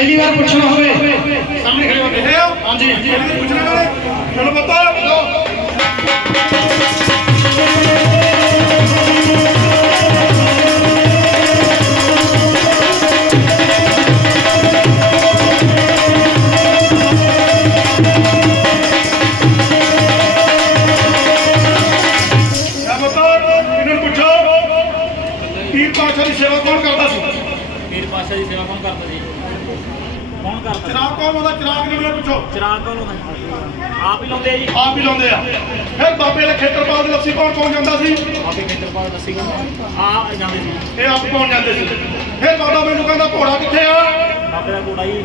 ਪਹਿਲੀ ਵਾਰ ਪੁੱਛਣਾ ਹੋਵੇ ਸਾਹਮਣੇ ਖੜੇ ਹੋ ਕੇ। ਹਾਂਜੀ। ਪੁੱਛਣਾ ਨੇ ਚਲੋ ਬੱਤਾ। ਚਿਰਾਗ ਹੁੰਦਾ ਆਪ ਹੀ ਲਾਉਂਦੇ ਆ ਜੀ। ਆਪ ਹੀ ਲਾਉਂਦੇ ਆ। ਫਿਰ ਬਾਬੇ ਦੇ ਖੇਤਰਪਾਲ ਦੇ ਲੱਸੀ ਕੌਣ ਕੌਣ ਜਾਂਦਾ ਸੀ? ਆਪੇ ਖੇਤਰਪਾਲ ਦੱਸੀਗਾ ਆ ਜਾਂਦੇ ਸੀ। ਇਹ ਆਪ ਕੌਣ ਜਾਂਦੇ ਸੀ? ਫਿਰ ਬਾਬਾ ਮੈਨੂੰ ਕਹਿੰਦਾ ਘੋੜਾ ਕਿੱਥੇ ਆ? ਬਾਬੇ ਦਾ ਕੋੜਾ ਜੀ।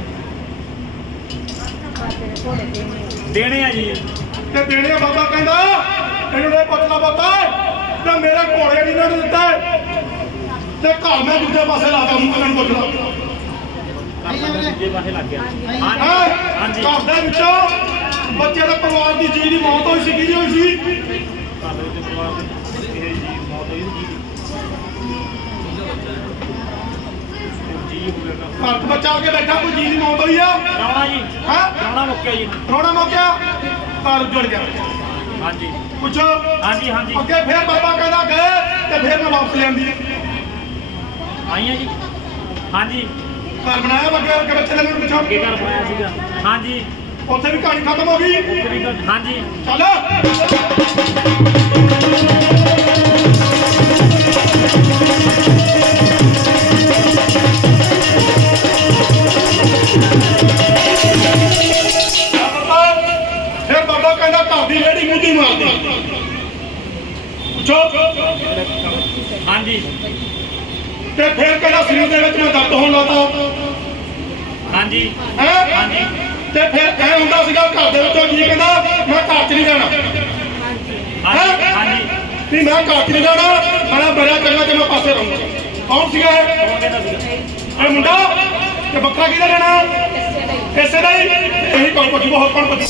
ਦੇਣੇ ਆ ਜੀ। ਤੇ ਦੇਣੇ ਆ ਬਾਬਾ ਕਹਿੰਦਾ ਇਹਨੂੰ ਇਹ ਪੁੱਛ ਲਾ ਬਾਬਾ ਤੇ ਮੇਰੇ ਘੋੜੇ ਦੀ ਨੇ ਦਿੱਤਾ। ਤੇ ਘਰ ਮੈਂ ਦੂਜੇ ਪਾਸੇ ਲਾਤਾ ਮੂੰਹ ਕਰਨ ਪੁੱਛ ਲਾ ਕਰਦਾ ਦੂਜੇ ਪਾਸੇ ਲੱਗ ਗਿਆ। ਹਾਂ ਹਾਂਜੀ। ਘਰ ਦੇ ਵਿੱਚੋਂ ਬੱਚੇ ਦੇ ਪਰਿਵਾਰ ਦੀ ਜੀ ਦੀ ਮੌਤ ਹੋਈ ਸੀ ਕਿਹਦੀ ਹੋਈ ਸੀ? ਘਰ ਦੇ ਵਿੱਚ ਪਰਿਵਾਰ ਦੇ ਇਹ ਜੀ ਮੌਤ ਹੋਈ ਸੀ। ਘਰ 'ਚ ਬੱਚਾ ਆ ਕੇ ਬੈਠਾ ਕੋਈ ਜੀ ਦੀ ਮੌਤ ਹੋਈ ਆ? ਰਾਣਾ ਜੀ। ਹਾਂ? ਰਾਣਾ ਮੁੱਕਿਆ ਜੀ। ਰੋਣਾ ਮੌਕਿਆ ਘਰ ਜੁੜ ਗਿਆ। ਹਾਂਜੀ। ਪੁੱਛੋ। ਹਾਂਜੀ ਹਾਂਜੀ। ਅੱਗੇ ਫਿਰ ਬਾਬਾ ਕਹਿੰਦਾ ਗਏ ਤੇ ਫਿਰ ਮੈਂ ਵਾਪਸ ਲਿਆਂਦੀ ਆਈਆਂ ਜੀ। ਹਾਂਜੀ। ਘਰ ਬਣਾਇਆ ਬੱਗੇ ਅੱਗੇ ਬੱਚੇ ਲੱਗਣ ਪਿੱਛੋਂ। ਅੱਗੇ ਘਰ ਬਣਾਇਆ ਸੀਗਾ। ਹਾਂਜੀ। ਉੱਥੇ ਵੀ ਕਹਾਣੀ ਖਤਮ ਹੋ ਗਈ। ਹਾਂਜੀ। ਚੱਲ। ਹਾਂਜੀ। ਤੇ ਫਿਰ ਕਹਿੰਦਾ ਸਰੀਰ ਦੇ ਵਿੱਚ ਮੈਂ ਦਰਦ ਹੋਣ ਲੱਗਾ ਹਾਂਜੀ। ਹਾਂਜੀ। ਤੇ ਫਿਰ ਐ ਹੁੰਦਾ ਸੀਗਾ ਘਰ ਦੇ ਵਿੱਚੋਂ ਜੀ ਕਹਿੰਦਾ? ਮੈਂ ਘਰ 'ਚ ਨਹੀਂ ਜਾਣਾ। ਹਾਂਜੀ ਮੈਂ ਘਰ 'ਚ ਨਹੀਂ ਜਾਣਾ ਮੈਂ ਬੜਿਆ ਚੰਗਾ ਤੇ ਮੈਂ ਪਾਸੇ ਰਹੂੰਗਾ। ਕੌਣ ਸੀਗਾ ਇਹ? ਕੌਣ ਮੁੰਡਾ? ਤੇ ਬੱਕਰਾ ਕਿਹਦਾ ਲੈਣਾ ਇਸੇ ਦਾ ਹੀ। ਇਹੀ ਕੋਲ ਪੁੱਛ? ਬਹੁਤ ਕੋਣ ਪੁੱਛ?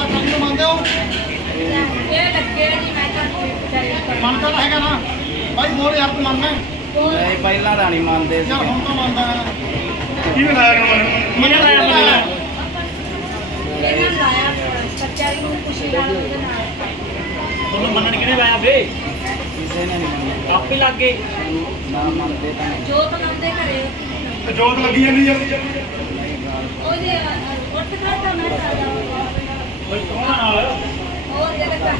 ਮਾਤਾ ਖਾਲੀ ਨੂੰ ਮੰਨਦੇ ਹੋ? ਇਹ ਲੱਗੇ ਨਹੀਂ ਮੈਂ ਤਾਂ ਮੰਨਦਾ ਤਾਂ ਹੈਗਾ ਨਾ। ਭਾਈ ਮੋਰੇ ਆਪ ਮੰਨਣਾ ਨਹੀਂ ਪਹਿਲਾਂ ਤਾਂ ਨਹੀਂ ਮੰਨਦੇ ਸੀ। ਯਾਰ ਹੁਣ ਤਾਂ ਮੰਨਦਾ ਕੀ ਬਣਾਇਆ ਨੇ ਕਿਹਨੇ ਲਾਇਆ ਮੈਨੂੰ ਇਹਨਾਂ ਲਾਇਆ ਬੱਚਿਆਂ ਨੂੰ ਖੁਸ਼ੀ ਨਾਲ ਉਹਦੇ ਨਾਲ। ਤੁਹਾਨੂੰ ਮੰਨਣ ਕਿਹਨੇ ਲਾਇਆ ਵੇ ਕਿਸੇ ਨੇ ਨਹੀਂ ਮੰਨਿਆ। ਆਪੇ ਲੱਗ ਗਏ। ਨਾ ਮੰਨਦੇ ਤਾਂ ਨਹੀਂ। ਜੋਤ ਲਾਉਂਦੇ ਘਰੇ। ਤੇ ਜੋਤ ਲੱਗੀ ਜਾਂਦੀ ਆ ਉਹਦੇ ਉੱਠ ਖੜਦਾ ਮੈਂ ਕਰਦਾ ਕੋਈ ਕੌਣ ਨਾਲ। ਉਹ ਜਿਹੜੇ ਘਰ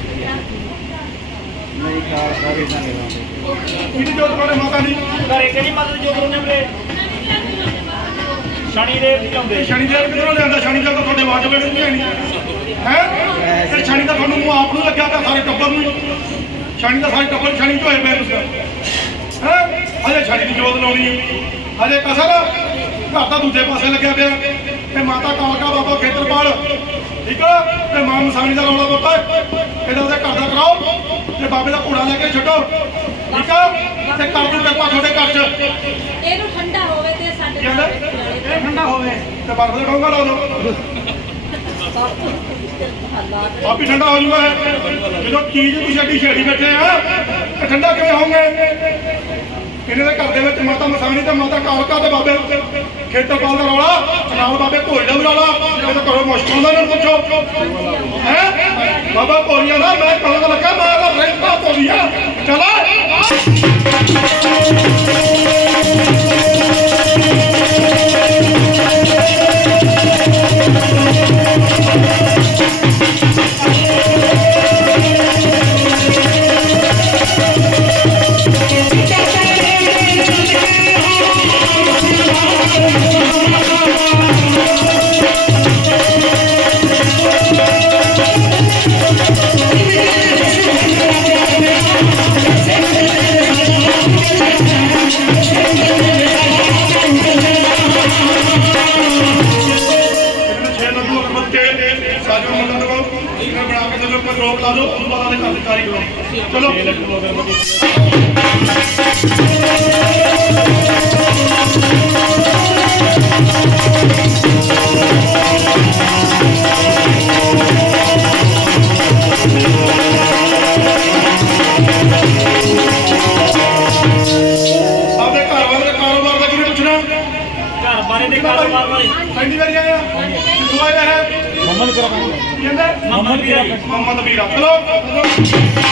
ਮੇਰੀ ਕਰੀ ਤਾਂ ਨਹੀਂ ਲਾਉਂਦੇ। ਕਿਹਦੀ ਜੋਤ ਕੋਲੇ ਮਾਤਾ ਦੀ? ਘਰੇ ਕਿਹੜੀ ਮਦਦ ਜੋ ਕਰਨੇ ਬਲੇ ਸ਼ਨੀ ਦੇਵ ਦੀ ਲਾਉਂਦੇ ਸ਼ਨੀ ਦੇਵ ਕਿਧਰੋਂ ਲਿਆਂਦਾ? ਸ਼ਨੀ ਦੇਵ ਤਾਂ ਤੁਹਾਡੇ ਵਾਜ ਵੇੜੇ ਨਹੀਂ। ਆਣੀ ਹੈ ਤੇ ਸ਼ਨੀ ਦਾ ਤੁਹਾਨੂੰ ਮੂੰਹ ਆਪ ਨੂੰ ਲੱਗਿਆ ਪਿਆ ਸਾਰੇ ਟੱਬਰ ਨੂੰ। ਸ਼ਨੀ ਦਾ ਸਾਰੇ ਟੱਬਰ ਸ਼ਨੀ ਚ ਹੋਏ ਪਏ ਤੁਸੀਂ। ਹੈ? ਹਲੇ ਸ਼ਨੀ ਦੀ ਜੋਤ ਲਾਉਣੀ ਹੈ। ਹਲੇ ਕਸਰ ਘਰ ਦਾ ਦੂਜੇ ਪਾਸੇ ਲੱਗਿਆ ਪਿਆ। ਤੇ ਮਾਤਾ ਕਾਲਕਾ ਬਾਬਾ ਖੇਤਰਪਾਲ। ਠੀਕ ਆ? ਤੇ ਮਾਂ ਮਸਾਣੀ ਦਾ ਰੌਲਾ ਬੱਤਾ ਇਹਦਾ ਉਹਦੇ ਘਰ ਦਾ ਕਰਾਓ। ਤੇ ਬਾਬੇ ਦਾ ਘੋੜਾ ਲੈ ਕੇ ਛੱਡੋ। ਠੀਕ ਆ? ਤੇ ਕਰ ਦੂ ਕਿਰਪਾ ਤੁਹਾਡੇ ਘਰ 'ਚ। ਇਹਨੂੰ ਠੰਡਾ ਹੋਵੇ ਤੇ ਸਾਡੇ ਇਹ ਠੰਡਾ ਹੋਵੇ। ਤੇ ਬਰਫ ਦੇ ਡੋਂਗਾ ਲਾ ਦਿਓ ਆਪੀ ਠੰਡਾ ਹੋ ਜੂਗਾ। ਜਦੋਂ ਚੀਜ਼ ਤੁਸੀਂ ਅੱਡੀ ਛੇੜੀ ਬੈਠੇ ਆ ਤੇ ਠੰਡਾ ਕਿਵੇਂ ਹੋਊਗੇ ਇਹਨਾਂ ਦੇ ਘਰ ਦੇ ਵਿੱਚ ਮਾਤਾ ਮਸਾਣੀ ਤੇ ਮਾਤਾ ਕਾਲਕਾ ਤੇ ਬਾਬੇ ਖੇਤਰਪਾਲ ਦਾ ਰੌਲਾ, ਨਾਲ ਬਾਬੇ ਘੋੜੇ ਦਾ ਵੀ ਰੌਲਾ। ਇਹ ਤਾਂ ਕਰੋ ਮੁਸ਼ਕਲ ਦਾ ਇਹਨਾਂ ਪੁੱਛੋ। ਹੈ? ਬਾਬਾ ਕੋਰੀਆ ਦਾ, ਮੈਂ ਕਦੋਂ ਲੱਗਾ, ਮੈਂ ਤਾਂ ਫਰੈਂਚ ਦਾ ਚਲਾ ਅਗਰਬੱਤੀ ਆਪਦੇ ਘਰ ਵਾਲੇ ਦੇ ਕਾਰੋਬਾਰ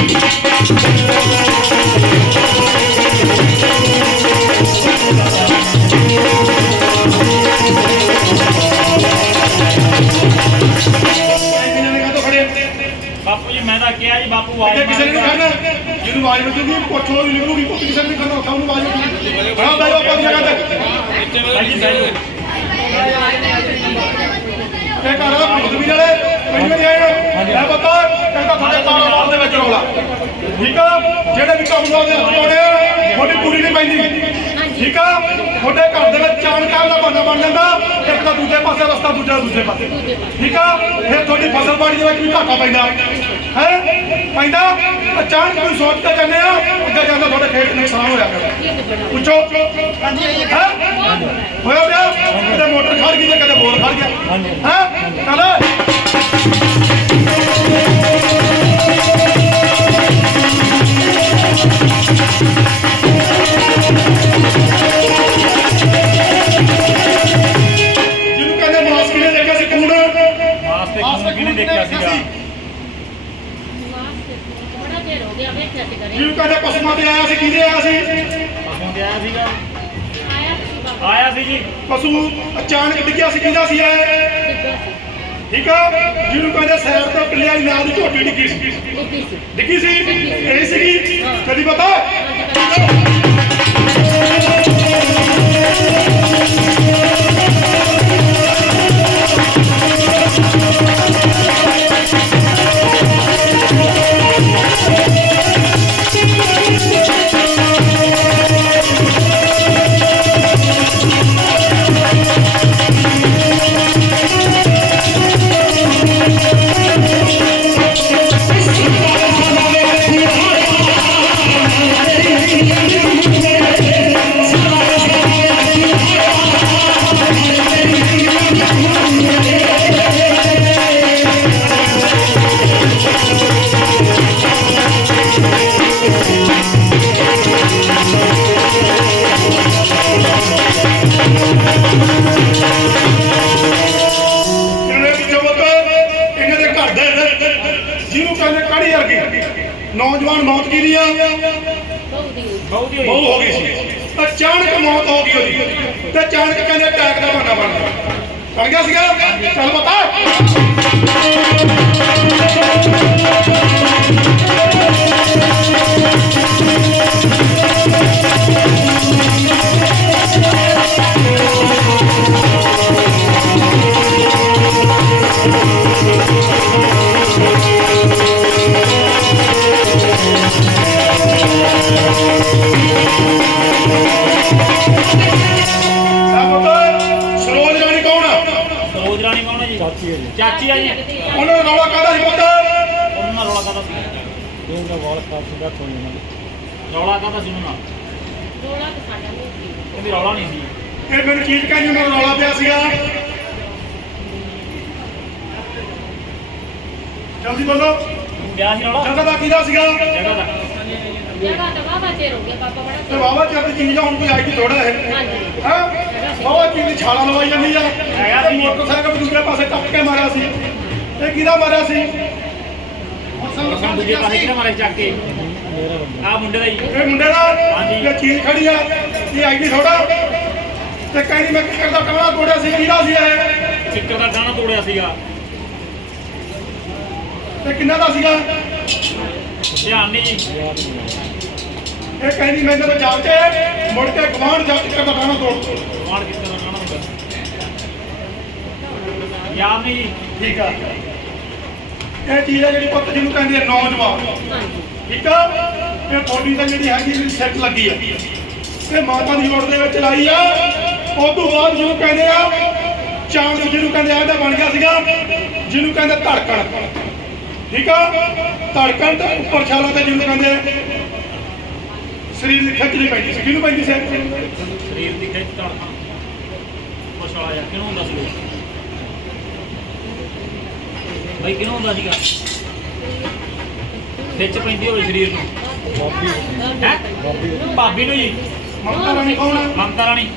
ਆਇਆ ਆਇਆ ਬਾਪੂ ਜੀ ਮੈਂ ਤਾਂ ਕਿਹਾ ਜੀ ਬਾਪੂ ਆਵਾਜ਼ ਕਿਸੇ ਨੇ ਮਾਰ। ਖੜਨਾ ਜਿਹਨੂੰ ਆਵਾਜ਼ ਵੱਜੂਗੀ ਪੁੱਛੋ ਨਹੀਂ ਨਿਕਲੂਗੀ ਪੁੱਤ ਕਿਸੇ ਨੇ ਖੜਨਾ ਉੱਥਾ ਉਹਨੂੰ ਆਵਾਜ਼ ਵੱਜੂਗੀ ਬੜਾ ਬੈਠੋ ਆਪਾਂ ਦੀ ਜਗ੍ਹਾ ਤੇ ਜੀ ਬੈਠੋ ਇਹ ਘਰ ਆ ਮੁਹੰਮਦ ਵੀਰ ਵਾਲੇ ਪਹਿਲੀ ਵਾਰੀ ਮੈਂ ਪਤਾ ਕਹਿੰਦਾ ਤੁਹਾਡੇ ਕਾਰੋਬਾਰ ਦੇ ਵਿੱਚ ਰੌਲਾ। ਠੀਕ ਆ? ਜਿਹੜੇ ਵੀ ਕੰਮ ਲਾਉਂਦੇ ਹੱਥ ਪਾਉਣੇ ਆ। ਤੁਹਾਡੀ ਪੂਰੀ ਨਹੀਂ ਪੈਂਦੀ। ਠੀਕ ਆ? ਤੁਹਾਡੇ ਘਰ ਦੇ ਵਿੱਚ ਚਾਣ ਕਾਲ ਦਾ ਬਹਾਨਾ ਬਣ ਜਾਂਦਾ। ਇੱਕ ਤਾਂ ਦੂਜੇ ਪਾਸੇ, ਰਸਤਾ ਦੂਜਾ ਦੂਜੇ ਪਾਸੇ। ਠੀਕ ਆ? ਫਿਰ ਤੁਹਾਡੀ ਫਸਲ ਬਾੜੀ ਦੇ ਵਿੱਚ ਵੀ ਘਾਟਾ ਪੈਂਦਾ। ਹੈ? ਪੈਂਦਾ ਅਚਾਨਕ ਕੋਈ ਸੋਚ ਕੇ ਜਾਂਦੇ ਆ? ਅੱਗੇ ਜਾਂਦਾ ਤੁਹਾਡੇ ਖੇਤ ਨੁਕਸਾਨ ਹੋਇਆ ਪੁੱਛੋ। ਹੋਇਆ ਹੋਇਆ ਕਦੇ ਮੋਟਰ ਖੜ ਗਈ ਤੇ ਕਦੇ ਬੋਰ ਖੜ ਗਿਆ? ਹੈ? ਚੱਲ। ਕਹਿੰਦੇ ਪਸ਼ੂਆਂ ਤੇ ਆਇਆ ਸੀ ਕਿਹਦੇ ਆਇਆ ਸੀ? ਪਸ਼ੂ ਤੇ ਆਇਆ ਸੀਗਾ। ਆਇਆ ਸੀ ਆਇਆ ਜੀ। ਪਸ਼ੂ ਅਚਾਨਕ ਡਿੱਗਿਆ ਸੀ ਕਿਹਦਾ ਸੀ ਇਹ ਸੀ। ਠੀਕ ਆ? ਜਿਹਨੂੰ ਕਹਿੰਦੇ ਸੈਰ ਤੋਂ ਪਿੱਲੇ ਵਾਲੀ ਨਾਲ ਦੀ ਝੋਟੀ ਡਿੱਗੀ ਸੀ। ਡਿੱਗੀ ਸੀ। ਡਿੱਗੀ ਸੀ? ਇਹ ਸੀਗੀ? ਕਦੀ ਪਤਾ। ਜਿਹਨੂੰ ਕਹਿੰਦੇ ਕਾੜੀ ਵਰਗੀ? ਨੌਜਵਾਨ ਮੌਤ ਕੀ ਦੀ ਆ ਬਹੁਤ ਹੀ ਬਹੁ ਹੋਈ ਹੋ ਗਈ ਸੀ। ਅਚਾਨਕ ਮੌਤ ਹੋ ਗਈ ਉਹਦੀ। ਤੇ ਅਚਾਨਕ ਕਹਿੰਦੇ ਅਟੈਕ ਦਾ ਬਹਾਨਾ ਬਣ ਗਿਆ। ਬਣ ਗਿਆ ਸੀਗਾ? ਚੱਲ ਪਤਾ। ਚਾਚੀ ਹੈ ਜੀ। ਚਾਚੀ ਹੈ ਜੀ। ਉਹਨਾਂ ਦਾ ਰੌਲਾ ਕਾਹਦਾ ਸੀ ਪੁੱਤ? ਉਹਨਾਂ ਨਾਲ ਰੌਲਾ ਕਾਹਦਾ ਸੀ? ਇਹਦਾ ਵਾਲ ਕਾਟ ਦਾ ਕੋਈ ਨਹੀਂ ਰੌਲਾ ਕਾਹਦਾ ਸੀ ਉਹਨਾਂ? ਨਾਲ ਰੋਲਾ ਤੇ ਸਾਡਾ ਨਹੀਂ ਸੀ। ਕਹਿੰਦੀ ਰੌਲਾ ਨਹੀਂ ਸੀ। ਇਹ ਮੈਨੂੰ ਚੀਜ਼ ਕਹਿੰਦੀ ਉਹਨਾਂ ਦਾ ਰੌਲਾ ਪਿਆ ਸੀਗਾ। ਜਲਦੀ ਬੋਲੋ। ਗਿਆ ਸੀ ਰੌਲਾ? ਜਗ੍ਹਾ ਦਾ ਕਿਹਦਾ ਸੀਗਾ? ਜਗ੍ਹਾ ਦਾ। ਜਗ੍ਹਾ ਤਾਂ ਵਾਵਾ ਚਿਰ ਹੋ ਗਿਆ ਬਾਬਾ ਬੜਾ ਤੇ ਚਿਰ ਵਾਵਾ ਚੱਲ ਚੀਜ਼ ਆ, ਹੁਣ ਕੋਈ ਆਈ ਕੀ ਥੋੜਾ ਹੈ। ਹਾਂਜੀ। ਹਾਂ? ਚੀਜ਼ ਦੀ ਛਾਲਾ ਲਵਾਈ ਜਾਂਦੀ ਆ ਤੇ। ਮੋਟਰਸਾਈਕਲ ਵੀ ਦੂਜੇ ਪਾਸੇ ਟੱਪ ਕੇ ਮਾਰਿਆ ਸੀ। ਇਹ ਕਿਹਦਾ ਮਾਰਿਆ ਸੀ? ਦੂਜੇ ਪਾਸੇ ਕਿਹੜਾ ਮਾਰੇ ਚੱਕ ਕੇ। ਆ ਮੁੰਡੇ ਦਾ ਇਹ ਮੁੰਡੇ ਦਾ ਹਾਂਜੀ। ਇਹ ਚੀਜ਼ ਖੜੀ ਆ। ਇਹ ਆਈਡੀ ਥੋੜਾ ਤੇ ਕਹਿੰਦੀ ਮੈਂ ਕੀ ਕਰਦਾ ਕਮਲਾ ਕੋੜਿਆ ਸੀ ਕਿਹਦਾ ਸੀ ਇਹ? ਕਿੱਕਰ ਦਾ ਗਾਣਾ ਤੋੜਿਆ ਸੀਗਾ। ਤੇ ਕਿੰਨਾ ਦਾ ਸੀਗਾ? ਧਿਆਨ ਨਹੀਂ ਜੀ। ਇਹ ਕਹਿੰਦੀ ਮੈਂ ਜਦੋਂ ਜਾ ਕੇ ਮੁੜ ਕੇ ਗਵਾਂਢ ਜਾ ਕੇ ਕਰਦਾ ਗਾਣਾ ਤੋੜ। ਮਾਰ ਕਿੱਕਰ ਦਾ ਠੀਕ ਆ। ਇਹ ਚੀਜ਼ ਆ ਜਿਹੜੀ ਪੁੱਤ ਜਿਹਨੂੰ ਕਹਿੰਦੇ ਆ, ਨੌਜਵਾਨ। ਠੀਕ ਆ? ਇਹ ਥੋੜੀ ਤਾਂ ਜਿਹੜੀ ਹੈਗੀ, ਜਿਹੜੀ ਸੈੱਟ ਲੱਗੀ ਆ। ਤੇ ਮਾਤਾ ਦੀ ਓਟ ਦੇ ਵਿੱਚ ਲਾਈ ਆ। ਉਸ ਤੋਂ ਬਾਅਦ ਜਿਹਨੂੰ ਕਹਿੰਦੇ ਆ, ਚਾਂਦ ਜਿਹਨੂੰ ਕਹਿੰਦੇ ਆ, ਇਹਦਾ ਬਣ ਗਿਆ ਸੀਗਾ, ਜਿਹਨੂੰ ਕਹਿੰਦੇ ਧੜਕਣ। ਠੀਕ ਆ? ਧੜਕਣ ਤੇ ਉੱਪਰ ਛਾਲਾ ਤੇ ਜਿਹਨੂੰ ਕਹਿੰਦੇ ਸਰੀਰ ਦੀ ਖਿੱਚ ਨਹੀਂ ਪੈਂਦੀ ਸੀ। ਕਿਹਨੂੰ ਪੈਂਦੀ ਸੀ? ਸਰੀਰ ਦੀ ਖਿੱਚ ਧੜਕਣ। ਕੁਛ ਆ ਕਿਹਨੂੰ ਹੁੰਦਾ ਸੀ? ਬਈ ਕਿਹਨੂੰ ਹੁੰਦਾ ਸੀਗਾ? ਖਿੱਚ ਪੈਂਦੀ ਹੋਵੇ ਸਰੀਰ ਨੂੰ। ਹੈ? ਭਾਬੀ ਨੂੰ ਜੀ। ਮਮਤਾ ਰਾਣੀ ਕੌਣ ਆ? ਮਮਤਾ ਰਾਣੀ।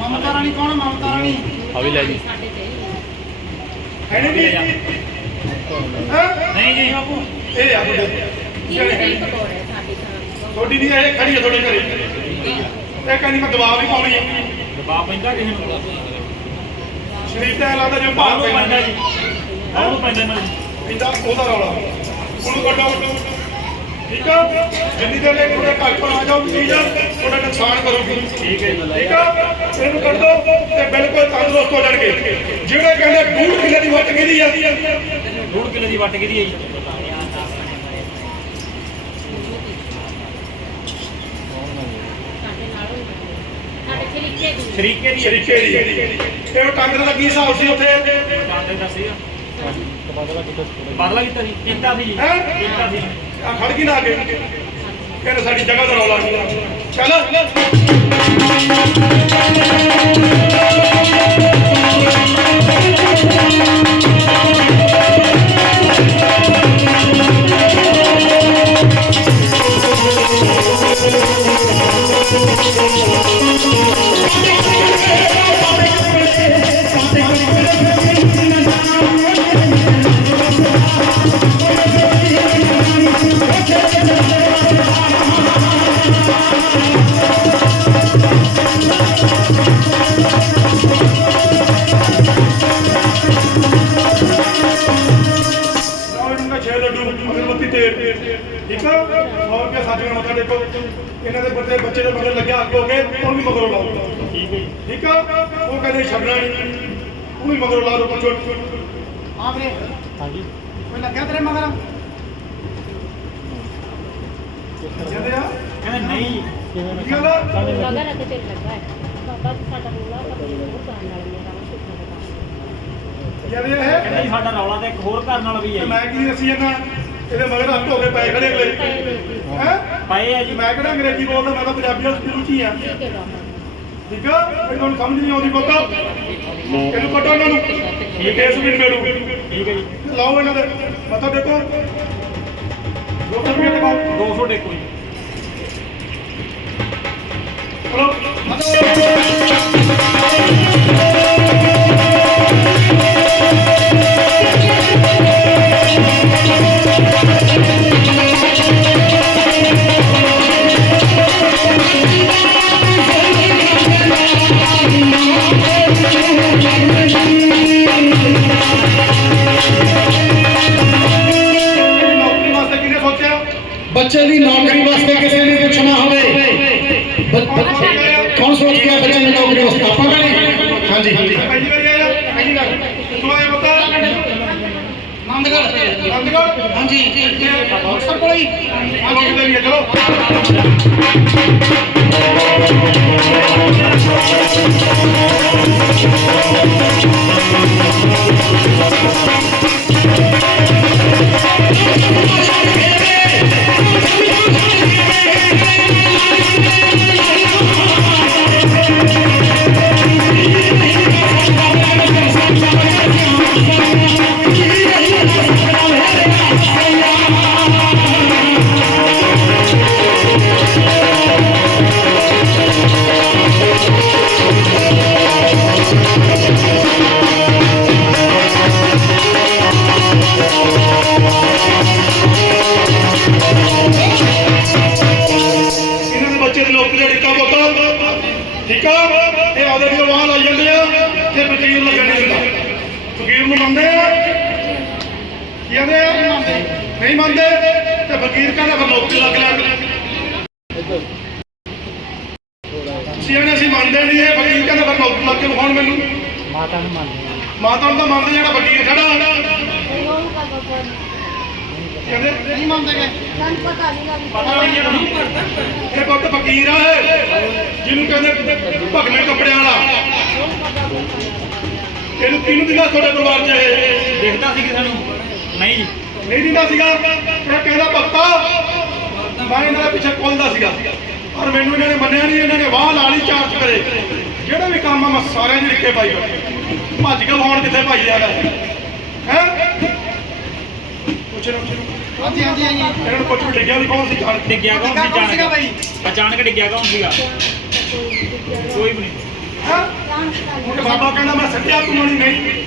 ਮਮਤਾ ਰਾਣੀ ਕੌਣ ਆ? ਮਮਤਾ ਰਾਣੀ। ਆ ਵੀ ਲੈ ਜੀ। ਹੈ ਜਾ। ਹਾਂ? ਨਹੀਂ ਜੀ। ਇਹ ਆ ਤੁਹਾਡੇ ਇਹ ਨਹੀਂ ਇਹ ਖੜੀ ਹੈ ਤੁਹਾਡੇ ਘਰੇ। ਇਹ ਕਹਿੰਦੀ ਮੈਂ ਦਬਾਅ ਨਹੀਂ ਪਾਉਣੀ ਦਬਾਅ ਪੈਂਦਾ ਕਿਸੇ ਨੂੰ। ਸਰੀਰ ਤੇ ਲੱਗਦਾ ਜਿਵੇਂ ਭਾਰ ਪੈਂਦਾ ਜੀ। ਬਾਹਰੋਂ ਪੈਂਦਾ ਇਹਨਾਂ ਨੂੰ ਇਹਦਾ ਉਹਦਾ ਰੌਲਾ। ਉਹਨੂੰ ਕੱਢੋ ਠੀਕ ਆ? ਜਿੰਨੀ ਦੇਰ ਲਈ ਤੁਹਾਡੇ ਘਰ ਕੋਲ ਆ ਜਾਓ ਚੀਜ਼ ਤੁਹਾਡਾ ਨੁਕਸਾਨ ਕਰੂਗੀ। ਠੀਕ ਹੈ ਠੀਕ ਆ? ਇਹਨੂੰ ਕੱਢ ਦੋ ਤੇ ਬਿਲਕੁਲ ਤੰਦਰੁਸਤ ਹੋ ਜਾਣਗੇ। ਜਿਹੜੇ ਕਹਿੰਦੇ ਡੂਢ ਕਿੱਲੇ ਦੀ ਵੱਟ ਕਿਹਦੀ ਆ। ਡੂਢ ਕਿਲੋ ਦੀ ਵੱਟ ਕਿਹਦੀ ਹੈ ਜੀ। ਸ਼ਰੀਕੇ ਦੀ। ਸ਼ਰੀਕੇ ਦੀ ਇਹ ਟਾਂਗਰ ਦਾ। ਕੀ ਹਿਸਾਬ ਸੀ ਉੱਥੇ? ਕਾਂਦੇ ਦਾ ਸੀਗਾ ਬਦਲਾ ਕੀਤਾ ਸੀ ਕੀਤਾ ਸੀ ਜੀ। ਹੈਂ? ਕੀਤਾ ਸੀ। ਆ ਖੜ ਗਈ ਨਾ ਅੱਗੇ। ਕਹਿੰਦੇ ਸਾਡੀ ਜਗ੍ਹਾ ਦਾ ਰੌਲਾ ਚੱਲ। ਠੀਕ ਆ ਹੋਰ ਕੇ ਸਾਜਣਾ ਮੱਥਾ ਦੇਖੋ ਇਹਨਾਂ ਦੇ ਬੱਚੇ ਬੱਚੇ ਦੇ ਮਗਰ ਲੱਗਿਆ ਅੱਗ ਕੇ ਉਹ ਵੀ ਮਗਰੋਂ ਲਾਓ। ਠੀਕ ਹੈ ਠੀਕ ਆ? ਉਹ ਕਹਿੰਦੇ ਛੱਡਣਾ ਨਹੀਂ। ਉਹ ਵੀ ਮਗਰੋਂ ਲਾ ਦੋ ਪੁੱਛੋ। ਹਾਂ ਵੀਰੇ। ਹਾਂਜੀ। ਕੋਈ ਲੱਗਿਆ ਤੇਰੇ ਮਗਰ? ਕਹਿੰਦੇ ਆ ਕਹਿੰਦੇ ਨਹੀਂ। ਕੀ ਗੱਲ ਆ? ਲਗਾ ਰੱਖ ਤੇ ਲੱਗਾ ਹੈ। ਬਾਬਾ ਸਾਡਾ ਰੋਲਾ ਕੱਪੜੇ ਨੂੰ ਪਾਣ ਨਾਲ ਮੇਰਾ ਨਾ ਸੁੱਕਾ ਦਾ ਇਹ? ਸਾਡਾ ਰੌਲਾ ਤਾਂ ਇੱਕ ਹੋਰ ਘਰ ਨਾਲ ਵੀ ਹੈ ਮੈਂ ਕੀ ਦੱਸੀ ਜਾਂਦਾ? ਇਹਦੇ ਮਗਰ ਹੱਥ ਹੋ ਕੇ ਪਏ ਖੜੇ ਅਗਲੇ। ਹੈ? ਪਏ ਆ ਜੀ। ਮੈਂ ਕਿਹੜਾ ਅੰਗਰੇਜ਼ੀ ਬੋਲਦਾ ਮੈਂ ਤਾਂ ਪੰਜਾਬੀ ਵਿੱਚ ਰੁਚੀ ਆ। ਠੀਕ ਆ? ਇਹ ਤੁਹਾਨੂੰ ਸਮਝ ਨਹੀਂ ਆਉਂਦੀ ਪੁੱਤ। ਇਹਨੂੰ ਕੱਟੋ ਇਹਨਾਂ ਨੂੰ। ਇਹ ਕੇਸ ਵੀ ਨਿਬੇੜੂ ਠੀਕ ਹੈ ਜੀ। ਲਾਓ ਇਹਨਾਂ ਦੇ। ਮੱਥਾ ਦੇਖੋ ਦੋ ਸੌ ਰੁਪਏ ਦਿਖਾਓ 200 ਡੇਕੋ ਜੀ। ਚਲੋ। ਹਾਂਜੀ। ਪਹਿਲੀ ਵਾਰੀ ਆਇਆ ਪਹਿਲੀ ਵਾਰ। ਆਇਆ ਬਤਾ ਨੰਦਗੜ ਅੰਦਗੜ ਹਾਂਜੀ। ਅਫਸਰ ਕੋਲ ਹੀ। ਹਾਂਜੀ। ਦੇ ਲਈ ਚਲੋ। ਠੀਕ ਆ? ਇਹ ਆਦੇ ਦੀ ਆਵਾਜ਼ ਲਾਈ ਜਾਂਦੇ ਆ ਤੇ ਵਕੀਲ ਲੱਗਣ ਨਹੀਂ ਦਿੰਦਾ। ਵਕੀਲ ਨੂੰ ਮੰਨਦੇ ਆ? ਕੀ ਕਹਿੰਦੇ ਆ? ਨਹੀਂ ਮੰਨਦੇ? ਤੇ ਵਕੀਲ ਕਹਿੰਦਾ ਫਿਰ ਨੌਕਰੀ ਲੱਗ ਤੁਸੀਂ ਇਹਨੇ ਅਸੀਂ ਮੰਨਦੇ ਨਹੀਂ ਇਹ ਵਕੀਲ ਕਹਿੰਦਾ ਫਿਰ ਨੌਕਰੀ ਲੱਗ ਕੇ ਵਿਖਾਉਣ ਮੈਨੂੰ। ਮਾਤਾ ਨੂੰ ਮੰਨਦੇ ਮਾਤਾ ਨੂੰ ਤਾਂ ਮੰਨਦੇ ਜਿਹੜਾ ਵਕੀਲ ਖੜਾ। ਉਹ ਨਹੀਂ ਮੰਨਦੇ ਗੇ। ਸਾਨੂੰ ਪਤਾ ਨਹੀਂ ਲੱਗੀ ਪਤਾ ਨਹੀਂ ਜਿਹੜਾ ਇਹ ਪੁੱਤ ਫਕੀਰ ਆ ਜਿਹਨੂੰ ਕਹਿੰਦੇ ਭਗਵੇਂ ਕੱਪੜਿਆਂ ਵਾਲਾ ਇਹਨੂੰ ਕਿਹਨੂੰ ਦਿੰਦਾ ਤੁਹਾਡੇ ਪਰਿਵਾਰ 'ਚ ਇਹ ਦੇਖਦਾ ਸੀ ਕਿਸੇ ਨੂੰ ਨਹੀਂ ਨਹੀਂ ਦਿੰਦਾ ਸੀਗਾ ਇਹ ਕਹਿੰਦਾ ਭਗਤਾ ਮੈਂ ਇਹਨਾਂ ਦੇ ਪਿੱਛੇ ਕੁੱਲਦਾ ਸੀਗਾ ਪਰ ਮੈਨੂੰ ਇਹਨਾਂ ਨੇ ਮੰਨਿਆ ਨਹੀਂ ਇਹਨਾਂ ਨੇ ਵਾਹ ਲਾ ਲਈ ਚਾਰਜ ਕਰੇ ਜਿਹੜਾ ਵੀ ਕੰਮ ਆ ਮੈਂ ਸਾਰਿਆਂ ਦੀ ਰਿੱਕੇ ਪਾਈ ਭੱਜ ਕੇ ਵਿਖਾਉਣ ਕਿੱਥੇ ਭਾਈ ਜਾਣਾ ਹੈ ਪੁੱਛ ਲਓ ਹਾਂਜੀ ਹਾਂਜੀ ਹਾਂਜੀ। ਇਹਨਾਂ ਨੂੰ ਪੁੱਛ ਵੀ ਡਿੱਗਿਆ ਵੀ ਕੌਣ ਸੀ? ਡਿੱਗਿਆ ਕੌਣ ਸੀ? ਕੌਣ ਸੀਗਾ ਬਾਈ? ਅਚਾਨਕ ਡਿੱਗਿਆ ਕੌਣ ਸੀਗਾ? ਕੋਈ ਵੀ ਨਹੀਂ। ਹੈਂ? ਬਾਬਾ ਕਹਿੰਦਾ ਮੈਂ ਸੱਟਿਆ ਤੂੰ ਨਹੀਂ ਨਹੀਂ।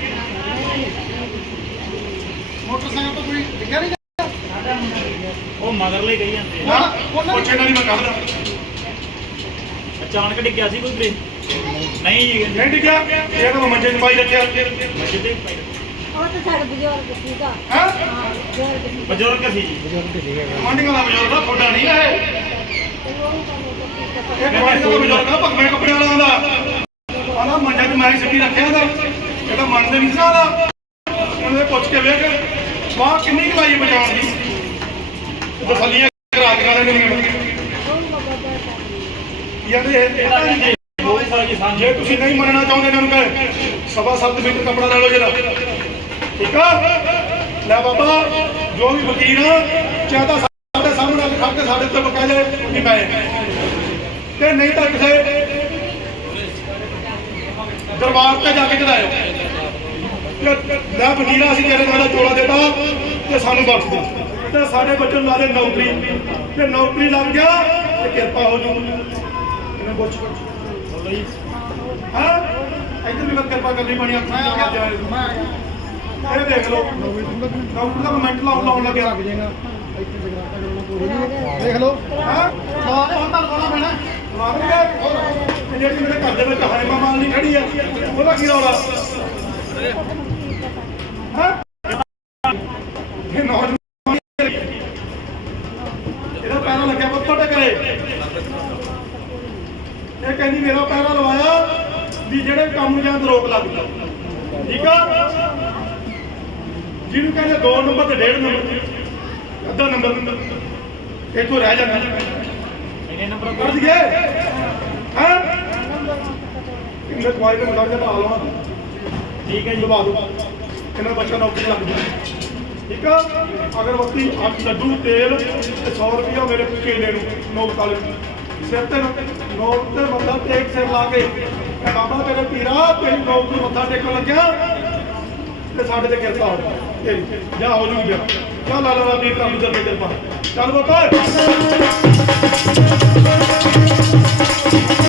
ਮੋਟਰਸਾਈਕਲ ਤੋਂ ਕੋਈ ਡਿੱਗਿਆ ਨਹੀਂ? ਉਹ ਮਗਰਲੇ ਗਈ ਜਾਂਦੇ ਨਾ ਪੁੱਛ ਇਹਨਾਂ ਦੀ ਮੈਂ ਕਰਦਾ ਅਚਾਨਕ ਡਿੱਗਿਆ ਸੀ ਕੋਈ ਵੀਰੇ? ਨਹੀਂ। ਜੀ। ਨਹੀਂ ਡਿੱਗਿਆ। ਇਹ ਤਾਂ ਮੰਜੇ 'ਚ ਪਾਈ ਰੱਖਿਆ। ਮੱਛੀ ਤੇ ਉਹ ਤਾਂ ਸਾਡੇ ਬਜ਼ੁਰਗ ਸੀਗਾ ਹੈ? ਹਾਂ ਬਜ਼ੁਰਗ ਸੀ ਬਜ਼ੁਰਗ ਸੀ ਜੀ। ਕਮਾਂਡਿੰਗ ਦਾ ਬਜ਼ੁਰਗ ਆ ਤੁਹਾਡਾ ਨਹੀਂ ਹੈ ਤੇ ਉਹ ਤਾਂ ਇਹ ਕਮਾਂਡਿੰਗ ਦਾ ਬਜ਼ੁਰਗ ਆ ਭਗਵੇਂ ਕੱਪੜਿਆਂ ਵਾਲਾ ਆਉਂਦਾ ਆਂਦਾ ਮੰਜਾ 'ਚ ਮੈਂ ਹੀ ਸਿੱਟੀ ਰੱਖਿਆ ਦਾ ਇਹ ਤਾਂ ਮੰਨਦੇ ਨਹੀਂ ਸੀ ਨਾ ਉਹਦਾ ਉਹਨੇ ਤੇ ਪੁੱਛ ਕੇ ਵੇਖ ਬਾਹ ਕਿੰਨੀ ਕੁ ਲਾਈ ਬਚਾਉਣ ਦੀ? ਦਸਲੀਆਂ ਕਰਾ ਕੇ ਕਹਿੰਦੇ ਨਹੀਂ ਉਹ ਬਾਬਾ ਦਾ ਯਾਰ ਇਹ ਇਹਦਾ ਕਹਿੰਦੇ ਬਹੁਤ ਸਾਰਾ ਜੀ ਜੇ ਸਾਂਝੇ ਤੁਸੀਂ ਨਹੀਂ ਮੰਨਣਾ ਚਾਹੁੰਦੇ ਇਹਨਾਂ ਨੂੰ ਕਹੇ ਸਵਾ ਸੱਤ ਮੀਟਰ ਕੱਪੜਾ ਲੈ ਲਓ ਜਰਾ। ਠੀਕ ਆ? ਲੈ ਬਾਬਾ ਜੋ ਵੀ ਵਕੀਲ ਆ ਚਾਹੇ ਤਾਂ ਸਾਡੇ ਸਾਹਮਣੇ ਖੜ ਕੇ ਸਾਡੇ ਉੱਤੇ ਬਕਾ ਜਾਏ ਨਹੀਂ ਮੈਂ ਤੇ ਨਹੀਂ ਤਾਂ ਕਿਸੇ ਦਰਬਾਰ ਤੇ ਜਾ ਕੇ ਚੜਾਇਓ ਤੇ ਲੈ ਵਕੀਲਾ ਅਸੀਂ ਤੇਰੇ ਨਾਲ ਚੋਲਾ ਦੇਤਾ ਤੇ ਸਾਨੂੰ ਬਖਸ਼ ਦੇ। ਤੇ ਸਾਡੇ ਬੱਚੇ ਨੂੰ ਲਾ ਦੇ ਨੌਕਰੀ। ਤੇ ਨੌਕਰੀ ਲੱਗ ਗਿਆ ਤੇ ਕਿਰਪਾ ਹੋ ਜੂ। ਇਹਨੂੰ ਪੁੱਛ। ਹਾਂ? ਇੱਧਰ ਵੀ ਕਿਰਪਾ ਕਰਨੀ ਬਣੀ ਅੱਖਾਂ ਜਾਏ ਇਹ ਦੇਖ ਲਓ। ਡਾਕਟਰ ਦਾ ਕਮੈਂਟ ਲਾਉਣ ਲਾਉਣ ਲੱਗਿਆ। ਦੇਖ ਲਓ। ਹਾਂ? ਹਾਂ ਹੁਣ ਤਾਂ ਲਗਾਉਣਾ ਪੈਣਾ ਤੇ ਜਿਹੜੀ ਮੇਰੇ ਘਰ ਦੇ ਵਿੱਚ ਹਾਇਮਾ ਮਾਲਨੀ ਖੜੀ ਆ ਉਹਦਾ ਕੀ ਰੌਲਾ ਹਾਂ ਇਹ ਨੌਜਵਾਨ ਇਹਦਾ ਪੈਰਾ ਲੱਗਿਆ ਪੁੱਤ ਤੁਹਾਡੇ ਘਰੇ ਇਹ ਕਹਿੰਦੀ ਮੇਰਾ ਪੈਰਾ ਲਵਾਇਆ ਵੀ ਜਿਹੜੇ ਕੰਮ ਨੂੰ ਜਾਂ ਤੇ ਰੋਕ ਲੱਗ ਜਾ ਠੀਕ ਆ ਜਿਹਨੂੰ ਕਹਿੰਦੇ 2 ਨੰਬਰ ਤੇ 1.5 ਨੰਬਰ। ਅੱਧਾ ਨੰਬਰ। ਇੱਥੋਂ ਰਹਿ ਜਾਣਾ ਇਹਨੇ ਨੰਬਰ ਕਰ ਦਈਏ ਹਾਂ? ਕਿੰਨੇ ਦਵਾਈ ਦੇ ਮੁੰਡਾ ਜਿਹਾ ਹੋਣਾ ਠੀਕ ਹੈ ਜੀ। ਦਬਾ ਦੋ। ਇਹਨਾਂ ਬੱਚਾ ਨੌਕਰੀ ਲੱਗ ਜੂ। ਠੀਕ ਆ? ਅਗਰ ਵਕਤੀ ਅੱਠ ਲੱਡੂ ਤੇਲ ਤੇ 100 ਰੁਪਇਆ ਮੇਰੇ ਕੇਲੇ ਨੂੰ ਨੋਟ ਕਾਲੇ ਸਿਰ ਤੇ ਨੋਟ ਤੇ ਮੱਥਾ ਟੇਕ ਸਿਰ ਲਾ ਕੇ। ਬਾਬਾ ਤੇਰੇ ਪੀਰਾ ਤੇਰੀ ਨੋਟ ਨੂੰ ਮੱਥਾ ਟੇਕਣ ਲੱਗਿਆ। ਤੇ ਸਾਡੇ ਤੇ ਕਿਰਪਾ ਹੋ ਤੇਰੀ ਜਾ ਹੋ ਜੂਗੀ ਜਾ ਜਾ ਲਾ ਲਾ ਪੀਰ ਕੰਮ ਦਰ ਤੇ ਕਿਰਪਾ ਚੱਲ ਬੋਕਰ